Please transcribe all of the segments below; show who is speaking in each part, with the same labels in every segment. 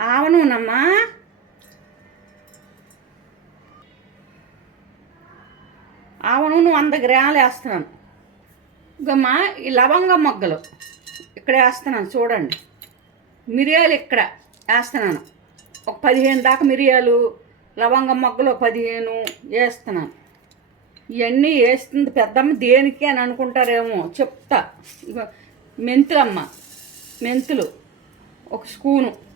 Speaker 1: ఆవనూనమ్మా. ఆవ వంద గ్రాములు వేస్తున్నాను. గమ్మా ఈ లవంగ మొగ్గలు ఇక్కడ వేస్తున్నాను చూడండి. మిరియాలు ఇక్కడ వేస్తున్నాను. ఒక పదిహేను దాకా మిరియాలు లవంగ మొగ్గలు పదిహేను వేస్తున్నాను. ఇవన్నీ వేస్తుంది పెద్దమ్మ దేనికి అని అనుకుంటారేమో చెప్తా. మెంతులమ్మ మెంతులు ఒక స్పూను.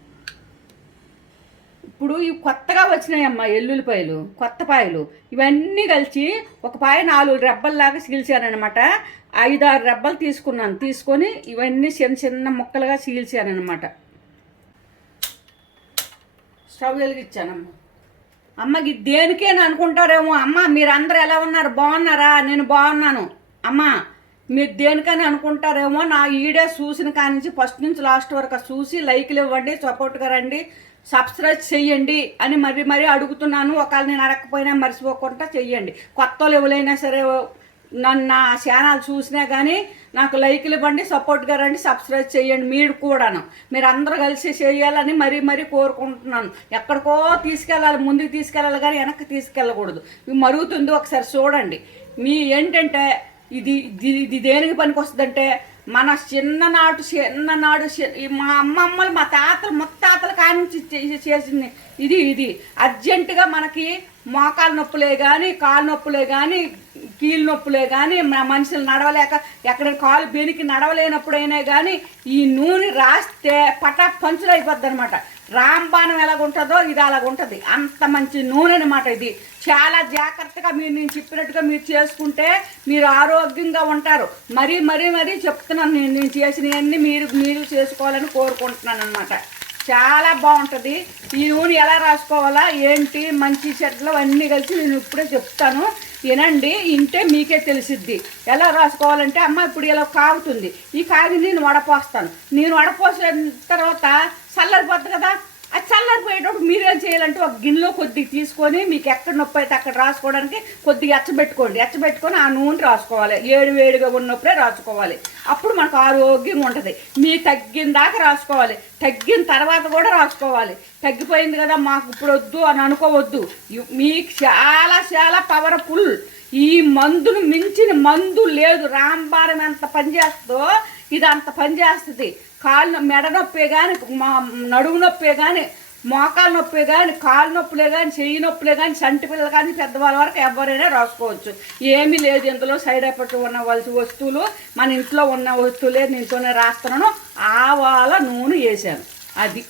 Speaker 1: ఇప్పుడు ఇవి కొత్తగా వచ్చినాయమ్మా ఎల్లుల్లిపాయలు కొత్త పాయలు. ఇవన్నీ కలిసి ఒక పాయ నాలుగు రెబ్బల్లాగా చీల్చానమాట ఐదారు రెబ్బలు తీసుకున్నాను. తీసుకొని ఇవన్నీ చిన్న చిన్న ముక్కలుగా చీల్చానమాట స్టవ్ వెలిగించానమ్మా. అమ్మకి దేనికేని అనుకుంటారేమో. అమ్మ మీరందరూ ఎలా ఉన్నారు? బాగున్నారా? నేను బాగున్నాను. అమ్మ మీరు దేనికని అనుకుంటారేమో. నా ఈడే చూసిన కానించి నుంచి ఫస్ట్ నుంచి లాస్ట్ వరకు చూసి లైక్లు ఇవ్వండి సపోర్ట్గా రండి. సబ్స్క్రైబ్ చెయ్యండి అని మరి మరీ అడుగుతున్నాను. ఒకవేళ నేను అడగకపోయినా మర్చిపోకుండా చెయ్యండి కొత్త వాళ్ళు ఎవరైనా సరే నన్ను నా ఛానల్ చూసినా కానీ నాకు లైక్లు ఇవ్వండి సపోర్ట్గా రండి సబ్స్క్రైబ్ చేయండి. మీరు కూడాను. మీరు అందరూ కలిసి చేయాలని మరీ మరీ కోరుకుంటున్నాను. ఎక్కడికో తీసుకెళ్ళాలి ముందుకు తీసుకెళ్ళాలి కానీ వెనక్కి తీసుకెళ్ళకూడదు. మరుగుతుంది ఒకసారి చూడండి. మీ ఏంటంటే ఇది ఇది ఇది దేనికి పనికి వస్తుందంటే మన చిన్ననాటు చిన్ననాడు మా అమ్మమ్మలు మా తాతలు ముత్తాతల కానించి చే- చేసింది. ఇది ఇది. అర్జెంటుగా మనకి మోకాలు నొప్పులే కానీ కాలు నొప్పులే కానీ కీళ్ళ నొప్పులే కానీ మా మనుషులు నడవలేక ఎక్కడ కాలు బెనికి నడవలేనప్పుడైనా కానీ ఈ నూనె రాస్తే పటా పంచులు అయిపోద్ది అనమాట రాంబాణం ఎలాగుంటుందో ఇది అలాగుంటుంది. అంత మంచి నూనె అనమాట ఇది. చాలా జాగ్రత్తగా మీరు నేను చెప్పినట్టుగా మీరు చేసుకుంటే మీరు ఆరోగ్యంగా ఉంటారు. మరీ మరీ మరీ చెప్తున్నాను నేను నేను చేసినవన్నీ మీరు మీరు చేసుకోవాలని కోరుకుంటున్నాను అనమాట చాలా బాగుంటుంది. ఈ నూనె ఎలా రాసుకోవాలా ఏంటి మంచి చెట్లు అన్నీ కలిసి నేను ఇప్పుడే చెప్తాను. వినండి ఇంటే మీకే తెలిసిద్ది. ఎలా రాసుకోవాలంటే అమ్మ ఇప్పుడు ఇలా కాగుతుంది. ఈ కాగి నేను వడపోస్తాను. నేను వడపోసిన తర్వాత చల్లరిపోద్ది కదా. ఆ చల్లారిపోయేటప్పుడు మీరేం చేయాలంటే ఒక గిన్నెలో కొద్దిగా తీసుకొని మీకు ఎక్కడ నొప్పి అయితే అక్కడ రాసుకోవడానికి కొద్దిగా ఎచ్చబెట్టుకోండి ఎచ్చబెట్టుకొని ఆ నూనె రాసుకోవాలి. ఏడు వేడిగా ఉన్నప్పుడే రాసుకోవాలి. అప్పుడు మనకు ఆరోగ్యంగా ఉంటుంది. మీ తగ్గిన దాకా రాసుకోవాలి. తగ్గిన తర్వాత కూడా రాసుకోవాలి. తగ్గిపోయింది కదా మాకు ఇప్పుడు వద్దు అని అనుకోవద్దు. మీకు చాలా చాలా పవర్ఫుల్ ఈ మందును మించిన మందు లేదు. రాంబారం ఎంత పనిచేస్తుందో ఇది అంత పనిచేస్తుంది కాళ్ళు మెడ నొప్పే కానీ మా నడుము నొప్పే కానీ మోకాలు నొప్పి కానీ కాలు నొప్పులే కానీ చెయ్యి నొప్పులే కానీ చంటి పిల్లలు కానీ పెద్దవాళ్ళ వరకు ఎవరైనా రాసుకోవచ్చు ఏమీ లేదు ఇందులో సైడ్ ఎఫెక్ట్ ఉన్న వలసి వస్తువులు. మన ఇంట్లో ఉన్న వస్తువులే దీంతోనే రాస్తున్నాను. ఆవాల నూనె వేసాను అది.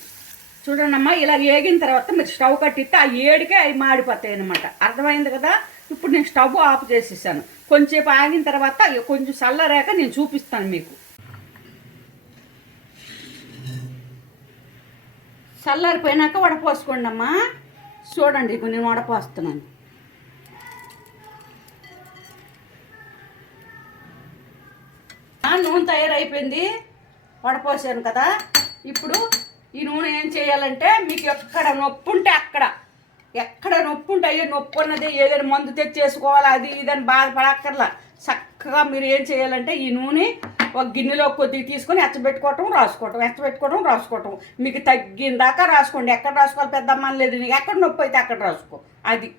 Speaker 1: చూడండమ్మా ఇలా వేగిన తర్వాత మీరు స్టవ్ కట్టిస్తే ఆ ఏడికే అవి మాడిపోతాయి అనమాట అర్థమైంది కదా? ఇప్పుడు నేను స్టవ్ ఆఫ్ చేసేసాను. కొంచెంసేపు ఆగిన తర్వాత కొంచెం చల్లరాక నేను చూపిస్తాను మీకు. చల్లారిపోయినాక వడపోసుకోండి అమ్మా చూడండి ఇప్పుడు నేను వడపోస్తున్నాను ఆ, నూనె తయారైపోయింది. వడపోసాను కదా. ఇప్పుడు ఈ నూనె ఏం చేయాలంటే మీకు ఎక్కడ నొప్పి ఉంటే అక్కడ. ఎక్కడ నొప్పి ఉంటే అయ్యో నొప్పి ఉన్నది ఏదైనా మందు తెచ్చేసుకోవాలి అది ఇదని బాధపడక్కర్లా. చక్కగా మీరు ఏం చేయాలంటే ఈ నూనె ఒక గిన్నెలో కొద్దిగా తీసుకొని ఎచ్చబెట్టుకోవటం రాసుకోవటం ఎచ్చబెట్టుకోవడం రాసుకోవటం. మీకు తగ్గిన దాకా రాసుకోండి. ఎక్కడ రాసుకోవాలి పెద్దమ్మ లేదు. నీకు ఎక్కడ నొప్పి అయితే అక్కడ రాసుకో. అది.